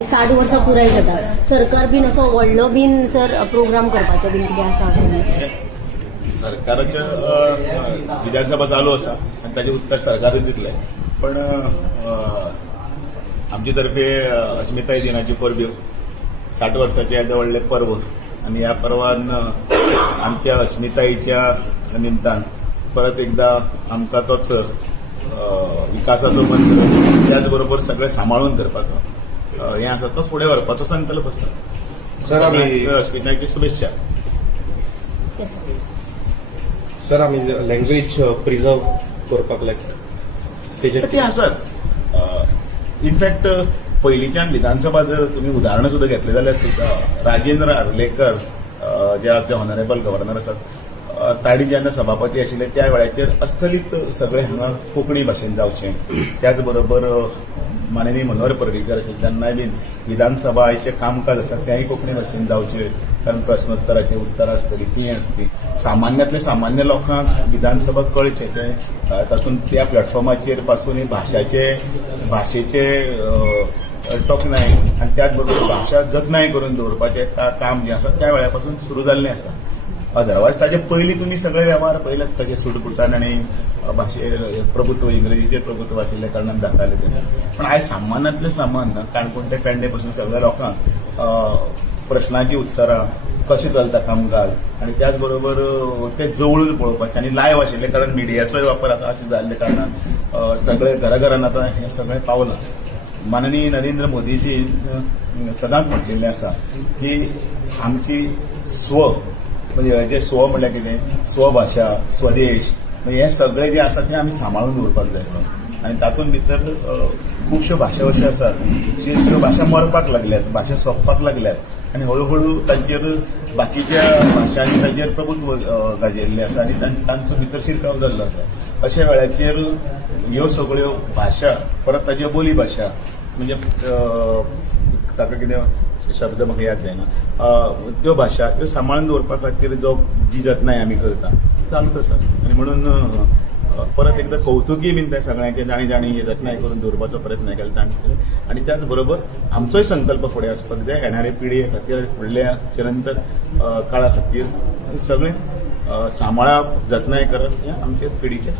60 वर्सां पुराय जाता. सरकार बीन असो व्हडलो बीन सर प्रोग्राम करपाचो बीन कितें आसा? सरकाराच्या विधानसभा चालू आसा आनी ताजें उत्तर सरकारूच दितलें. पण आमचे तर्फे अस्मिताय दिनाची परबीं 60 वर्सांचें येदें व्हडलें पर्व आनी ह्या पर्वान आमच्या अस्मितायेच्या निमतान परत एकदा आमकां तोच विकासाचो मंत्र त्याच बरोबर सगळें सांबाळून धरपाचो हें आसा तो फुडें व्हरपाचो संकल्प आसा. सर आमी अस्मितायेची शुभेच्छा. सर आमी लँग्वेज प्रिजर्व करपाक तेजे ते आसात. इनफॅक्ट पयलींच्यान विधानसभा जर तुमी उदाहरणां सुद्दां घेतलें जाल्यार सुद्दां राजेंद्र आर्लेकर जे आमचे ऑनरेबल गव्हर्नर आसात ताणी जेन्ना सभापती आशिल्ले त्या वेळाचेर अस्खलीत सगळे हांगा कोंकणी भाशेन जावचें. त्याच बरोबर माननीय मनोहर पर्रीकर आशिल्ले तेन्नाय बीन विधानसभाचें कामकाज आसा तेंय कोंकणी भाशेन जावचें. कारण प्रस्नोत्तराची उत्तरां आसतलीं ती आसली. सामान्यांतल्या सामान्य लोकांक विधानसभा कळचें तें तातूंत त्या प्लॅटफॉर्माचेर पासून भाशेचे तोखणाय आनी त्याच बरोबर भाशा जतनाय करून दवरपाचें काम जें आसा त्या वेळा पासून सुरू जाल्लें आसा. अदरवायज ताचे पयलीं तुमी सगळे वेव्हार पळयल्यात कशे सुटबुटान आनी भाशे प्रभुत्व इंग्रजीचेर प्रभुत्व आशिल्ल्या कारणान जाताले ते. पण आयज सामान्यांतले सामान्य काणकोण ते पेडणे पासून सगळ्या लोकांक प्रश्नांची उत्तरां कशें चलता कामकाज आनी त्याच बरोबर ते जवळून पळोवपाचें आनी लायव्ह आशिल्ले कारण मिडियाचोय वापर आतां अशें जाल्ले कारणान सगळे घराघरान आतां हें सगळें पावलां. माननीय नरेंद्र मोदीजी सदांच म्हटलेलें आसा की आमची म्हणजे जे स्व म्हणल्यार कितें स्वभाशा स्वदेश म्हणजे हें सगळें जें आसा तें आमी सांबाळून दवरपाक जाय म्हणून. आनी तातूंत भितर खुबश्यो भाशा अश्यो आसात ज्यो भाशा मरपाक लागल्यात, भाशा सोंपपाक लागल्यात आनी हळू हळू तांचेर बाकीच्या भाशांनी तांचेर प्रभुत्व गाजयल्लें आसा आनी तांचो भितर शिरकाव जाल्लो आसा. अशा वेळाचेर ह्यो सगळ्यो भाशा परत ताज्यो बोली भाशा म्हणजे ताका कितें शब्द म्हाका याद जायना त्यो भाशा ह्यो सांबाळून दवरपा खातीर जी जतनाय आमी करता चालूच आसा. आनी म्हणून परत एकदा कौतुकी बीन त्या सगळ्यांचे जाणी हे जतनाय करून दवरपाचो प्रयत्न केला तांणी. आनी त्याच बरोबर आमचोय संकल्प फुडें आसपाक जाय येणारे पिळगे खातीर आनी फुडल्या चिरंतर काळा खातीर सगळें सांबाळप जतनाय करप हें आमचे पिढीचें